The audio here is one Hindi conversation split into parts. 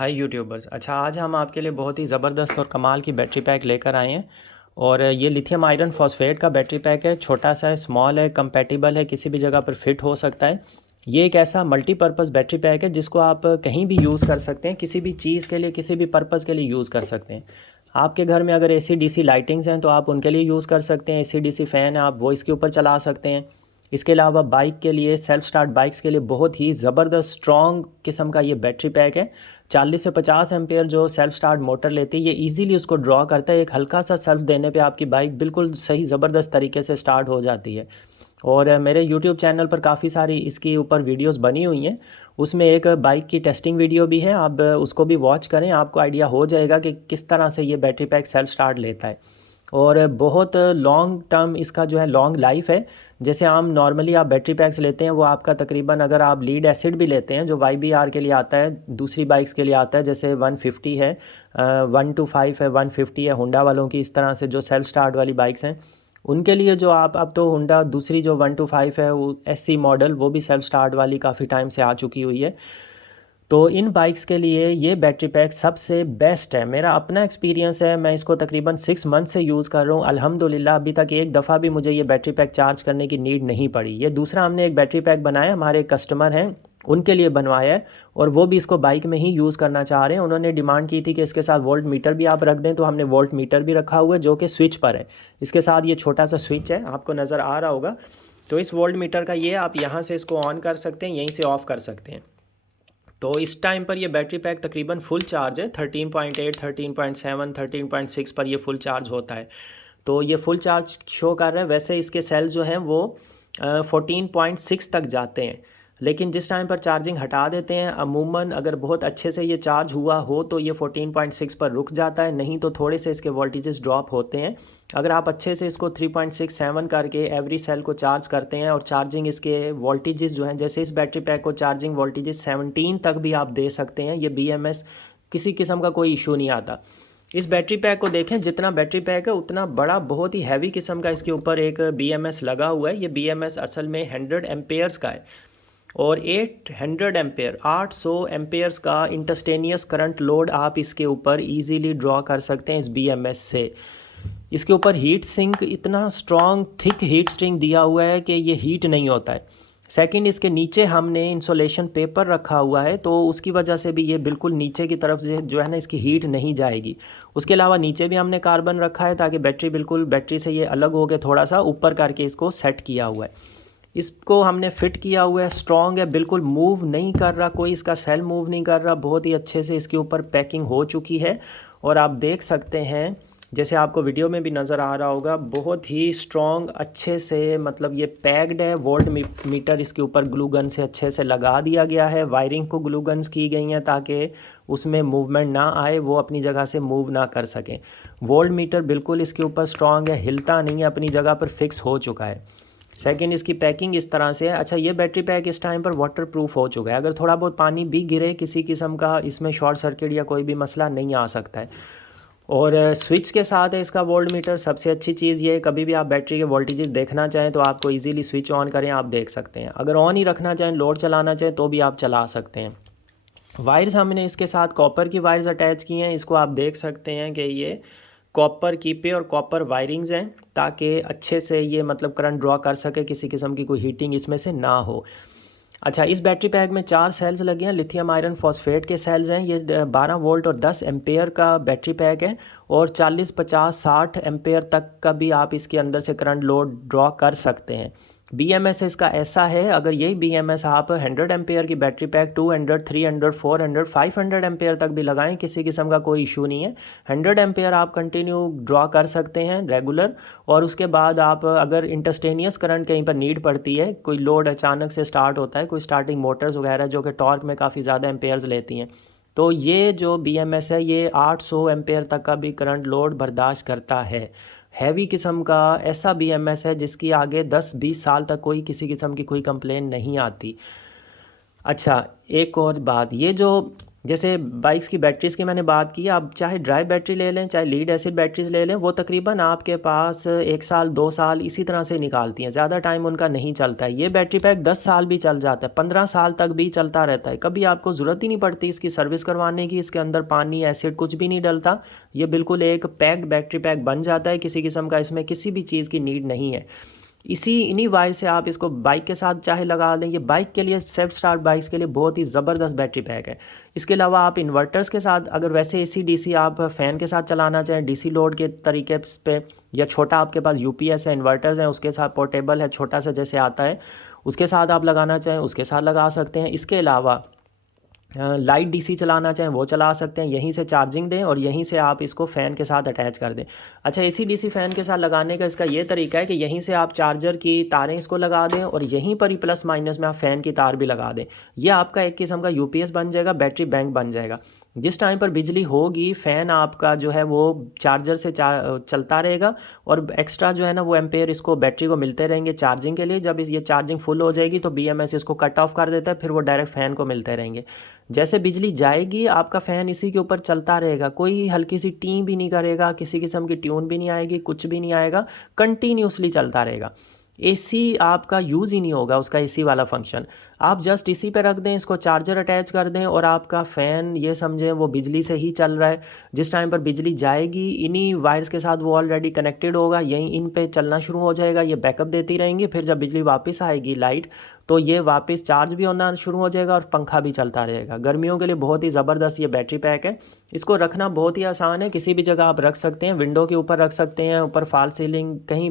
हाय यूट्यूबर्स। अच्छा, आज हम आपके लिए बहुत ही ज़बरदस्त और कमाल की बैटरी पैक लेकर आए हैं। और ये लिथियम आयरन फॉस्फेट का बैटरी पैक है। छोटा सा है, स्मॉल है, कंपैटिबल है, किसी भी जगह पर फिट हो सकता है। ये एक ऐसा मल्टीपर्पज़ बैटरी पैक है जिसको आप कहीं भी यूज़ कर सकते हैं, किसी भी चीज़ के लिए, किसी भी पर्पज़ के लिए यूज़ कर सकते हैं। आपके घर में अगर एसी डीसी लाइटिंग्स हैं तो आप उनके लिए यूज़ कर सकते हैं। एसी डीसी फ़ैन है, आप वो इसके ऊपर चला सकते हैं। इसके अलावा बाइक के लिए, सेल्फ स्टार्ट बाइक्स के लिए बहुत ही ज़बरदस्त स्ट्रॉन्ग किस्म का ये बैटरी पैक है। 40 से 50 एम्पेयर जो सेल्फ स्टार्ट मोटर लेती है, ये इजीली उसको ड्रॉ करता है। एक हल्का सा सेल्फ देने पे आपकी बाइक बिल्कुल सही ज़बरदस्त तरीके से स्टार्ट हो जाती है। और मेरे यूट्यूब चैनल पर काफ़ी सारी इसके ऊपर वीडियोस बनी हुई हैं। उसमें एक बाइक की टेस्टिंग वीडियो भी है, आप उसको भी वॉच करें, आपको आइडिया हो जाएगा कि किस तरह से ये बैटरी पैक सेल्फ स्टार्ट लेता है। और बहुत लॉन्ग टर्म इसका जो है लॉन्ग लाइफ है। जैसे आम नॉर्मली आप बैटरी पैक्स लेते हैं वो आपका तकरीबन, अगर आप लीड एसिड भी लेते हैं जो YBR के लिए आता है, दूसरी बाइक्स के लिए आता है, जैसे 150 है, 125 है, 150 है होंडा वालों की, इस तरह से जो सेल्फ स्टार्ट वाली बाइक्स हैं उनके लिए जो आप, अब तो होंडा दूसरी जो 125 है वो SC मॉडल, वो भी सेल्फ स्टार्ट वाली काफ़ी टाइम से आ चुकी हुई है। तो इन बाइक्स के लिए ये बैटरी पैक सबसे बेस्ट है। मेरा अपना एक्सपीरियंस है, मैं इसको तकरीबन 6 मंथ से यूज़ कर रहा हूँ। अल्हम्दुलिल्लाह अभी तक एक दफ़ा भी मुझे ये बैटरी पैक चार्ज करने की नीड नहीं पड़ी। ये दूसरा हमने एक बैटरी पैक बनाया, हमारे कस्टमर हैं उनके लिए बनवाया है, और वो भी इसको बाइक में ही यूज़ करना चाह रहे हैं। उन्होंने डिमांड की थी कि इसके साथ वोल्ट मीटर भी आप रख दें, तो हमने वोल्ट मीटर भी रखा हुआ है जो कि स्विच पर है। इसके साथ ये छोटा सा स्विच है, आपको नज़र आ रहा होगा। तो इस वोल्ट मीटर का ये आप यहाँ से इसको ऑन कर सकते हैं, यहीं से ऑफ़ कर सकते हैं। तो इस टाइम पर ये बैटरी पैक तकरीबन फुल चार्ज है, 13.8, 13.7, 13.6 पर ये फुल चार्ज होता है। तो ये फुल चार्ज शो कर रहा है। वैसे इसके सेल जो हैं वो 14.6 तक जाते हैं, लेकिन जिस टाइम पर चार्जिंग हटा देते हैं, अमूमन अगर बहुत अच्छे से ये चार्ज हुआ हो तो ये 14.6 पर रुक जाता है, नहीं तो थोड़े से इसके वोल्टेजेस ड्रॉप होते हैं। अगर आप अच्छे से इसको 3.67 करके एवरी सेल को चार्ज करते हैं, और चार्जिंग इसके वोल्टेजेस जो हैं, जैसे इस बैटरी पैक को चार्जिंग वोल्टेजेस 17 तक भी आप दे सकते हैं। ये BMS किसी किस्म का कोई इशू नहीं आता। इस बैटरी पैक को देखें, जितना बैटरी पैक है उतना बड़ा, बहुत ही हैवी किस्म का इसके ऊपर एक BMS लगा हुआ है। ये BMS असल में 100 एम्पेयर्स का है, और 800 एम्पेयर, 800 एम्पेयर्स का इंटस्टेनियस करंट लोड आप इसके ऊपर इजीली ड्रॉ कर सकते हैं इस BMS से। इसके ऊपर हीट सिंक इतना स्ट्रॉन्ग थिक हीट सिंक दिया हुआ है कि ये हीट नहीं होता है। सेकंड, इसके नीचे हमने इंसुलेशन पेपर रखा हुआ है, तो उसकी वजह से भी ये बिल्कुल नीचे की तरफ से जो है ना, इसकी हीट नहीं जाएगी। उसके अलावा नीचे भी हमने कार्बन रखा है ताकि बैटरी बिल्कुल, बैटरी से ये अलग हो के थोड़ा सा ऊपर करके इसको सेट किया हुआ है। इसको हमने फिट किया हुआ है, स्ट्रॉन्ग है, बिल्कुल मूव नहीं कर रहा, कोई इसका सेल मूव नहीं कर रहा। बहुत ही अच्छे से इसके ऊपर पैकिंग हो चुकी है, और आप देख सकते हैं जैसे आपको वीडियो में भी नज़र आ रहा होगा, बहुत ही स्ट्रॉन्ग अच्छे से, मतलब ये पैक्ड है। वोल्ट मीटर इसके ऊपर ग्लू गन से अच्छे से लगा दिया गया है। वायरिंग को ग्लू गन्स की गई हैं ताकि उसमें मूवमेंट ना आए, वो अपनी जगह से मूव ना कर सकें। वोल्ट मीटर बिल्कुल इसके ऊपर स्ट्रॉन्ग है, हिलता नहीं है, अपनी जगह पर फिक्स हो चुका है। सेकंड, इसकी पैकिंग इस तरह से है। अच्छा, ये बैटरी पैक इस टाइम पर वाटर प्रूफ हो चुका है। अगर थोड़ा बहुत पानी भी गिरे किसी किस्म का, इसमें शॉर्ट सर्किट या कोई भी मसला नहीं आ सकता है। और स्विच के साथ है इसका वोल्ट मीटर। सबसे अच्छी चीज़ ये है, कभी भी आप बैटरी के वोल्टेजेस देखना चाहें तो आपको इजीली स्विच ऑन करें, आप देख सकते हैं। अगर ऑन ही रखना चाहें, लोड चलाना चाहें, तो भी आप चला सकते हैं। वायर्स हमने इसके साथ कॉपर की वायर्स अटैच की हैं। इसको आप देख सकते हैं कि ये कॉपर की पे और कॉपर वायरिंग्स हैं, ताकि अच्छे से ये मतलब करंट ड्रॉ कर सके, किसी किस्म की कोई हीटिंग इसमें से ना हो। अच्छा, इस बैटरी पैक में 4 सेल्स लगे हैं, लिथियम आयरन फॉस्फेट के सेल्स हैं। ये 12 वोल्ट और 10 एम्पेयर का बैटरी पैक है, और 40, 50, 60 एम्पेयर तक का भी आप इसके अंदर से करंट लोड ड्रॉ कर सकते हैं। BMS इसका ऐसा है, अगर यही BMS आप 100 एम्पेयर की बैटरी पैक 200, 300, 400, 500 एम्पेयर तक भी लगाएं, किसी किस्म का कोई इशू नहीं है। 100 एम्पेयर आप कंटिन्यू ड्रॉ कर सकते हैं रेगुलर, और उसके बाद आप अगर इंटस्टेनियस करंट कहीं पर नीड पड़ती है, कोई लोड अचानक से स्टार्ट होता है, कोई स्टार्टिंग मोटर्स वगैरह जो कि टॉर्क में काफ़ी ज़्यादा एम्पेयर्स लेती हैं, तो ये जो BMS है ये 800 एम्पेयर तक का भी करंट लोड बर्दाश्त करता है। हैवी किस्म का ऐसा BMS है जिसकी आगे 10-20 साल तक कोई किसी किस्म की कोई कंप्लेन नहीं आती। अच्छा, एक और बात, ये जो जैसे बाइक्स की बैटरीज़ की मैंने बात की, आप चाहे ड्राई बैटरी ले लें चाहे लीड एसिड बैटरीज ले लें, वो तकरीबन आपके पास 1 साल 2 साल इसी तरह से निकालती हैं, ज़्यादा टाइम उनका नहीं चलता है। ये बैटरी पैक 10 साल भी चल जाता है, 15 साल तक भी चलता रहता है, कभी आपको ज़रूरत ही नहीं पड़ती इसकी सर्विस करवाने की। इसके अंदर पानी एसिड कुछ भी नहीं डलता, ये बिल्कुल एक पैक्ड बैटरी पैक बन जाता है, किसी किस्म का इसमें किसी भी चीज़ की नीड नहीं है। इन्हीं वायर से आप इसको बाइक के साथ चाहे लगा दें। ये बाइक के लिए, सेल्फ स्टार्ट बाइक्स के लिए बहुत ही ज़बरदस्त बैटरी पैक है। इसके अलावा आप इन्वर्टर्स के साथ, अगर वैसे एसी डीसी आप फ़ैन के साथ चलाना चाहें डीसी लोड के तरीके पे, या छोटा आपके पास यूपीएस है, इन्वर्टर्स हैं, उसके साथ पोर्टेबल है छोटा सा जैसे आता है, उसके साथ आप लगाना चाहें उसके साथ लगा सकते हैं। इसके अलावा लाइट डीसी चलाना चाहें वो चला सकते हैं, यहीं से चार्जिंग दें और यहीं से आप इसको फ़ैन के साथ अटैच कर दें। अच्छा, एसी डीसी फ़ैन के साथ लगाने का इसका ये तरीका है कि यहीं से आप चार्जर की तारें इसको लगा दें और यहीं पर ही प्लस माइनस में आप फ़ैन की तार भी लगा दें। ये आपका एक किस्म का यूपीएस बन जाएगा, बैटरी बैंक बन जाएगा। जिस टाइम पर बिजली होगी फ़ैन आपका जो है वो चार्जर से चलता रहेगा और एक्स्ट्रा जो है ना वो एम्पेयर इसको बैटरी को मिलते रहेंगे चार्जिंग के लिए। जब ये चार्जिंग फुल हो जाएगी तो बीएमएस इसको कट ऑफ कर देता है, फिर वो डायरेक्ट फ़ैन को मिलते रहेंगे। जैसे बिजली जाएगी आपका फ़ैन इसी के ऊपर चलता रहेगा, कोई हल्की सी टी भी नहीं करेगा, किसी किस्म की ट्यून भी नहीं आएगी, कुछ भी नहीं आएगा, कंटिन्यूसली चलता रहेगा। एसी आपका यूज़ ही नहीं होगा, उसका एसी वाला फंक्शन। आप जस्ट इसी पे रख दें, इसको चार्जर अटैच कर दें और आपका फ़ैन ये समझें वो बिजली से ही चल रहा है। जिस टाइम पर बिजली जाएगी इन्हीं वायर्स के साथ वो ऑलरेडी कनेक्टेड होगा, यहीं इन पे चलना शुरू हो जाएगा, ये बैकअप देती रहेंगी। फिर जब बिजली वापस आएगी लाइट, तो ये वापस चार्ज भी होना शुरू हो जाएगा और पंखा भी चलता रहेगा। गर्मियों के लिए बहुत ही ज़बरदस्त ये बैटरी पैक है। इसको रखना बहुत ही आसान है, किसी भी जगह आप रख सकते हैं, विंडो के ऊपर रख सकते हैं, ऊपर फॉल सीलिंग, कहीं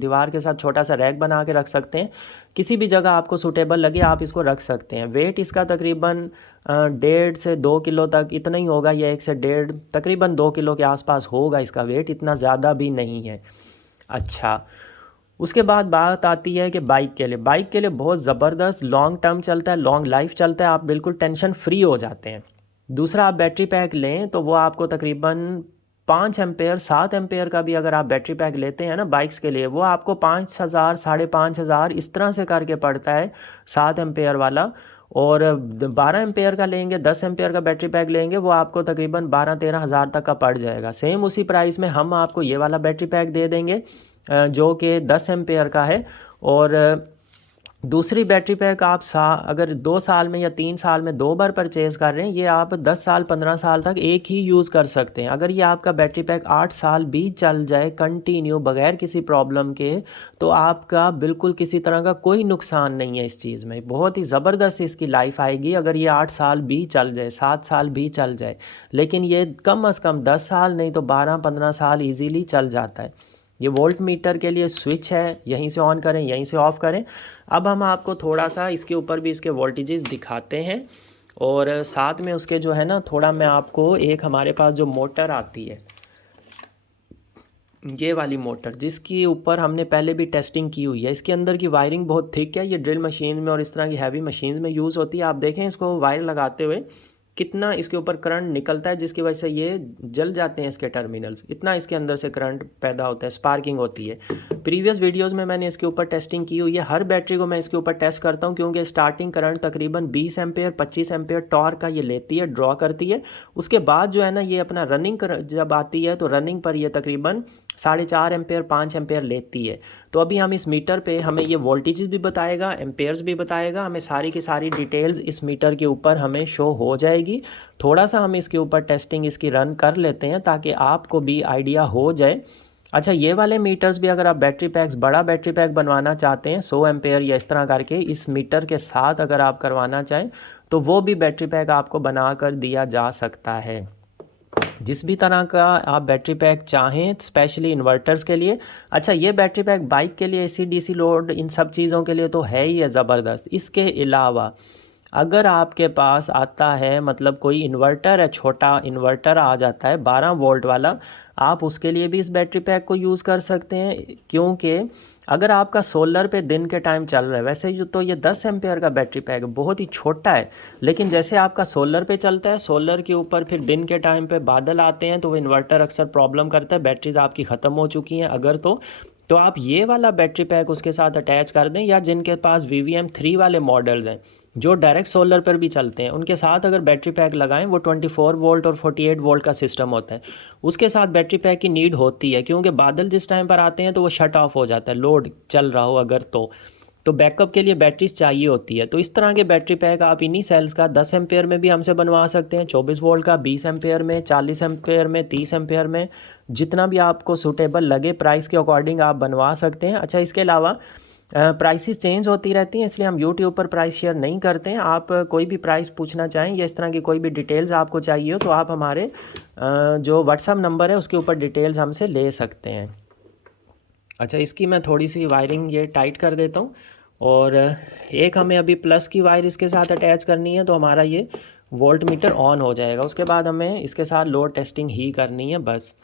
दीवार के साथ छोटा सा रैक बना के रख सकते हैं, किसी भी जगह आपको सूटेबल लगे आप इसको रख सकते हैं। वेट इसका तकरीबन 1.5 से 2 किलो तक इतना ही होगा, या 1 से 1.5 तकरीबन 2 किलो के आसपास होगा इसका वेट, इतना ज़्यादा भी नहीं है। अच्छा, उसके बाद बात आती है कि बाइक के लिए बहुत ज़बरदस्त लॉन्ग टर्म चलता है, लॉन्ग लाइफ चलता है, आप बिल्कुल टेंशन फ्री हो जाते हैं। दूसरा, आप बैटरी पैक लें तो वो आपको तकरीबन 5 एम्पेयर 7 एम्पेयर का भी अगर आप बैटरी पैक लेते हैं ना बाइक्स के लिए, वो आपको 5,000 5,500 इस तरह से करके पड़ता है 7 एम्पेयर वाला। और 12 एम्पेयर का लेंगे, 10 एम्पेयर का बैटरी पैक लेंगे, वो आपको तकरीबन 12-13 हज़ार तक का पड़ जाएगा। सेम उसी प्राइस में हम आपको ये वाला बैटरी पैक दे देंगे जो कि 10 एम्पेयर का है। और दूसरी बैटरी पैक आप अगर 2 साल में या 3 साल में 2 बार परचेज़ कर रहे हैं, ये आप 10 साल 15 साल तक एक ही यूज़ कर सकते हैं। अगर ये आपका बैटरी पैक 8 साल भी चल जाए कंटिन्यू बगैर किसी प्रॉब्लम के, तो आपका बिल्कुल किसी तरह का कोई नुकसान नहीं है इस चीज़ में। बहुत ही ज़बरदस्त इसकी लाइफ आएगी अगर ये 8 साल भी चल जाए, 7 साल भी चल जाए। लेकिन ये कम अज़ कम 10 साल नहीं तो 12-15 साल ईजीली चल जाता है। ये वोल्ट मीटर के लिए स्विच है, यहीं से ऑन करें यहीं से ऑफ़ करें। अब हम आपको थोड़ा सा इसके ऊपर भी इसके वोल्टेजेस दिखाते हैं और साथ में उसके जो है ना थोड़ा मैं आपको एक हमारे पास जो मोटर आती है, ये वाली मोटर जिसके ऊपर हमने पहले भी टेस्टिंग की हुई है, इसके अंदर की वायरिंग बहुत थिक है। ये ड्रिल मशीन में और इस तरह की हैवी मशीन में यूज़ होती है। आप देखें इसको वायर लगाते हुए कितना इसके ऊपर करंट निकलता है, जिसकी वजह से ये जल जाते हैं इसके टर्मिनल्स, इतना इसके अंदर से करंट पैदा होता है, स्पार्किंग होती है। प्रीवियस वीडियोस में मैंने इसके ऊपर टेस्टिंग की हुई है। हर बैटरी को मैं इसके ऊपर टेस्ट करता हूं क्योंकि स्टार्टिंग करंट तकरीबन 20 एम्पेयर 25 एम्पेयर टॉर्क का ये लेती है, ड्रॉ करती है। उसके बाद जो है ना ये अपना रनिंग जब आती है तो रनिंग पर ये तकरीबन 4.5 एम्पेयर 5 एम्पेयर लेती है। तो अभी हम इस मीटर पे हमें ये वोल्टेज भी बताएगा, एम्पेयर्स भी बताएगा, हमें सारी की सारी डिटेल्स इस मीटर के ऊपर हमें शो हो जाएगी। थोड़ा सा हम इसके ऊपर टेस्टिंग इसकी रन कर लेते हैं ताकि आपको भी आइडिया हो जाए। अच्छा, ये वाले मीटर्स भी अगर आप बैटरी पैक्स बड़ा बैटरी पैक बनवाना चाहते हैं 100 एम्पेयर या इस तरह करके इस मीटर के साथ अगर आप करवाना चाहें तो वो भी बैटरी पैक आपको बना कर दिया जा सकता है। जिस भी तरह का आप बैटरी पैक चाहें, स्पेशली इन्वर्टर्स के लिए। अच्छा, ये बैटरी पैक बाइक के लिए, एसी डीसी लोड, इन सब चीज़ों के लिए तो है ही है ज़बरदस्त। इसके अलावा अगर आपके पास आता है मतलब कोई इन्वर्टर है, छोटा इन्वर्टर आ जाता है 12 वोल्ट वाला, आप उसके लिए भी इस बैटरी पैक को यूज़ कर सकते हैं। क्योंकि अगर आपका सोलर पे दिन के टाइम चल रहा है, वैसे तो ये 10 एम्पेयर का बैटरी पैक बहुत ही छोटा है, लेकिन जैसे आपका सोलर पे चलता है, सोलर के ऊपर फिर दिन के टाइम पे बादल आते हैं तो वो इन्वर्टर अक्सर प्रॉब्लम करता है, बैटरीज आपकी ख़त्म हो चुकी हैं अगर तो आप ये वाला बैटरी पैक उसके साथ अटैच कर दें, या जिनके पास VVM3 वाले मॉडल्स हैं जो डायरेक्ट सोलर पर भी चलते हैं, उनके साथ अगर बैटरी पैक लगाएं, वो 24 वोल्ट और 48 वोल्ट का सिस्टम होता है, उसके साथ बैटरी पैक की नीड होती है, क्योंकि बादल जिस टाइम पर आते हैं तो वो शट ऑफ हो जाता है, लोड चल रहा हो अगर तो बैकअप के लिए बैटरीज चाहिए होती है। तो इस तरह के बैटरी पैक आप इन्हीं सेल्स का 10 एम्पेयर में भी हमसे बनवा सकते हैं, 24 वोल्ट का, 20 एम्पेयर में, 40 एम्पेयर में, 30 एम्पेयर में, जितना भी आपको सूटेबल लगे प्राइस के अकॉर्डिंग आप बनवा सकते हैं। अच्छा, इसके अलावा प्राइसेस चेंज होती रहती हैं, इसलिए हम यूट्यूब पर प्राइस शेयर नहीं करते हैं। आप कोई भी प्राइस पूछना चाहें या इस तरह की कोई भी डिटेल्स आपको चाहिए हो तो आप हमारे जो व्हाट्सअप नंबर है उसके ऊपर डिटेल्स हमसे ले सकते हैं। अच्छा, इसकी मैं थोड़ी सी वायरिंग ये टाइट कर देता हूँ, और एक हमें अभी प्लस की वायर इसके साथ अटैच करनी है, तो हमारा ये वोल्ट मीटर ऑन हो जाएगा। उसके बाद हमें इसके साथ लोड टेस्टिंग ही करनी है बस।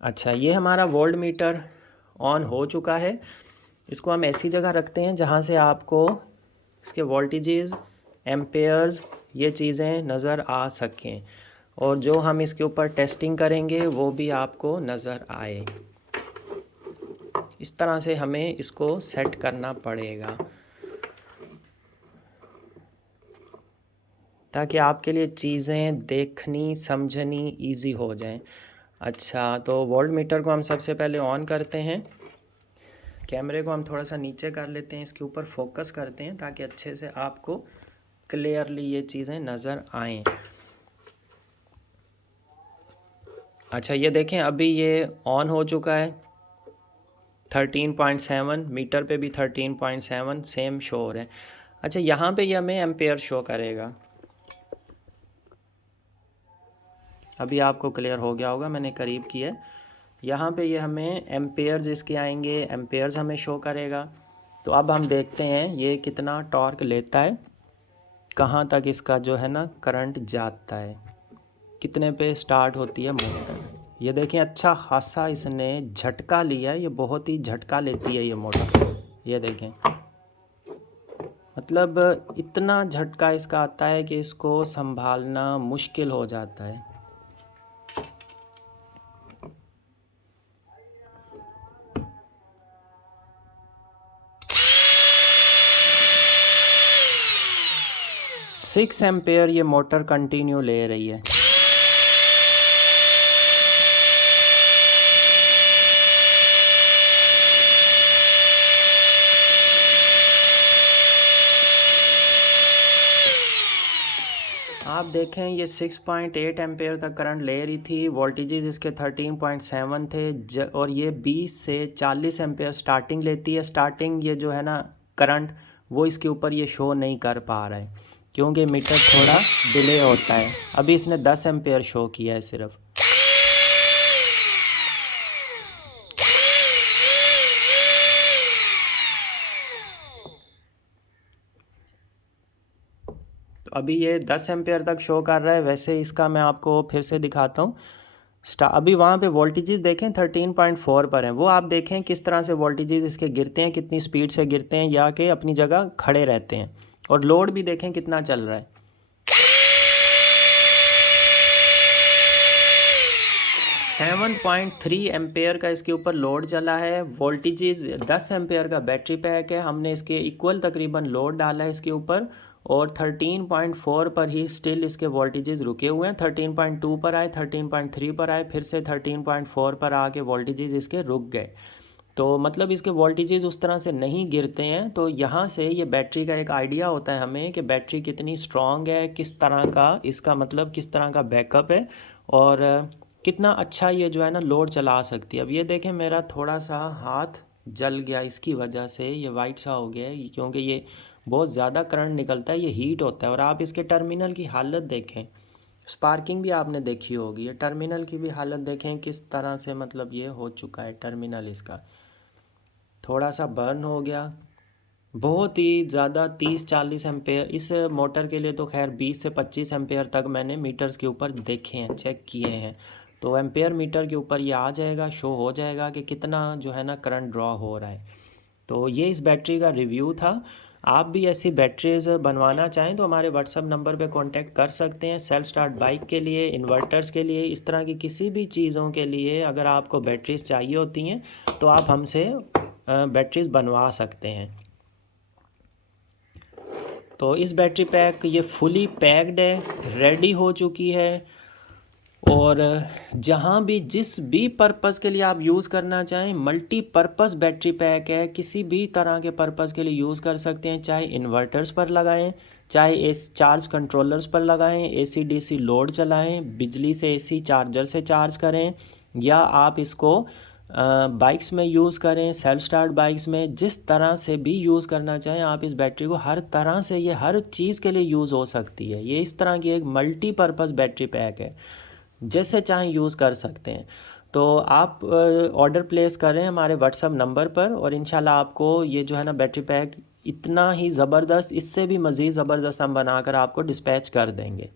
अच्छा, ये हमारा वोल्ट मीटर ऑन हो चुका है। इसको हम ऐसी जगह रखते हैं जहाँ से आपको इसके वोल्टेजेस, एम्पेयर्स, ये चीज़ें नज़र आ सकें, और जो हम इसके ऊपर टेस्टिंग करेंगे वो भी आपको नज़र आए। इस तरह से हमें इसको सेट करना पड़ेगा ताकि आपके लिए चीज़ें देखनी समझनी इजी हो जाएं। अच्छा, तो वोल्ट मीटर को हम सबसे पहले ऑन करते हैं। कैमरे को हम थोड़ा सा नीचे कर लेते हैं, इसके ऊपर फोकस करते हैं ताकि अच्छे से आपको क्लियरली ये चीज़ें नज़र आएं। अच्छा, ये देखें अभी ये ऑन हो चुका है। 13.7 मीटर पे भी 13.7 सेम शो हो रहा है। अच्छा, यहाँ पे ये हमें एम्पेयर शो करेगा। अभी आपको क्लियर हो गया होगा, मैंने करीब किया है। यहाँ पे ये हमें एम्पेयर्स इसके आएंगे, एम्पेयर्स हमें शो करेगा। तो अब हम देखते हैं ये कितना टॉर्क लेता है, कहाँ तक इसका जो है ना करंट जाता है, कितने पे स्टार्ट होती है मोटर। ये देखें, अच्छा खासा इसने झटका लिया है, ये बहुत ही झटका लेती है ये मोटर। ये देखें, मतलब इतना झटका इसका आता है कि इसको संभालना मुश्किल हो जाता है। सिक्स एम्पेयर ये मोटर कंटिन्यू ले रही है। आप देखें, ये 6.8 एम्पेयर तक करंट ले रही थी, वोल्टेजेस इसके 13.7 थे, और ये 20 से 40 एम्पेयर स्टार्टिंग लेती है। स्टार्टिंग ये जो है ना करंट, वो इसके ऊपर ये शो नहीं कर पा रहा है क्योंकि मीटर थोड़ा डिले होता है। अभी इसने 10 एम्पेयर शो किया है सिर्फ। तो अभी ये 10 एम्पेयर तक शो कर रहा है। वैसे इसका मैं आपको फिर से दिखाता हूँ। अभी वहाँ पे वोल्टेजेस देखें 13.4 पर हैं, वो आप देखें किस तरह से वोल्टेजेस इसके गिरते हैं, कितनी स्पीड से गिरते हैं, या कि अपनी जगह खड़े रहते हैं। और लोड भी देखें कितना चल रहा है। 7.3 एम्पेयर का इसके ऊपर लोड चला है। वोल्टेजेस 10 एम्पेयर का बैटरी पैक है, हमने इसके इक्वल तकरीबन लोड डाला है इसके ऊपर, और 13.4 पर ही स्टिल इसके वोल्टेजेस रुके हुए हैं। 13.2 पर आए, 13.3 पर आए, फिर से 13.4 पर आके वोल्टेजेस इसके रुक गए। तो मतलब इसके वोल्टेजेस उस तरह से नहीं गिरते हैं। तो यहाँ से ये बैटरी का एक आइडिया होता है हमें कि बैटरी कितनी स्ट्रॉन्ग है, किस तरह का इसका मतलब किस तरह का बैकअप है, और कितना अच्छा ये जो है ना लोड चला सकती है। अब ये देखें, मेरा थोड़ा सा हाथ जल गया इसकी वजह से, ये वाइट सा हो गया है, क्योंकि ये बहुत ज़्यादा करंट निकलता है, ये हीट होता है। और आप इसके टर्मिनल की हालत देखें, स्पार्किंग भी आपने देखी होगी, ये टर्मिनल की भी हालत देखें किस तरह से मतलब ये हो चुका है टर्मिनल इसका, थोड़ा सा बर्न हो गया। बहुत ही ज़्यादा 30-40 एम्पेयर इस मोटर के लिए, तो खैर 20 से 25 एम्पेयर तक मैंने मीटर्स के ऊपर देखे हैं, चेक किए हैं। तो एम्पेयर मीटर के ऊपर ये आ जाएगा, शो हो जाएगा कि कितना जो है ना करंट ड्रॉ हो रहा है। तो ये इस बैटरी का रिव्यू था। आप भी ऐसी बैटरीज बनवाना चाहें तो हमारे व्हाट्सअप नंबर पे कांटेक्ट कर सकते हैं। सेल्फ स्टार्ट बाइक के लिए, इन्वर्टर्स के लिए, इस तरह की किसी भी चीज़ों के लिए अगर आपको बैटरीज चाहिए होती हैं तो आप हमसे बैटरीज बनवा सकते हैं। तो इस बैटरी पैक ये फुली पैक्ड है, रेडी हो चुकी है, और जहाँ भी जिस भी पर्पज़ के लिए आप यूज़ करना चाहें, मल्टीपर्पज़ बैटरी पैक है, किसी भी तरह के पर्पज़ के लिए यूज़ कर सकते हैं। चाहे इन्वर्टर्स पर लगाएं, चाहे एस चार्ज कंट्रोलर्स पर लगाएं, एसी डीसी लोड चलाएं, बिजली से एसी चार्जर से चार्ज करें, या आप इसको बाइक्स में यूज़ करें, सेल्फ स्टार्ट बाइक्स में, जिस तरह से भी यूज़ करना चाहें आप इस बैटरी को, हर तरह से ये हर चीज़ के लिए यूज़ हो सकती है। ये इस तरह की एक मल्टीपर्पज़ बैटरी पैक है, जैसे चाहें यूज़ कर सकते हैं। तो आप ऑर्डर प्लेस करें हमारे व्हाट्सअप नंबर पर, और इंशाल्लाह आपको ये जो है ना बैटरी पैक इतना ही ज़बरदस्त, इससे भी मज़ीद ज़बरदस्त हम बनाकर आपको डिस्पैच कर देंगे।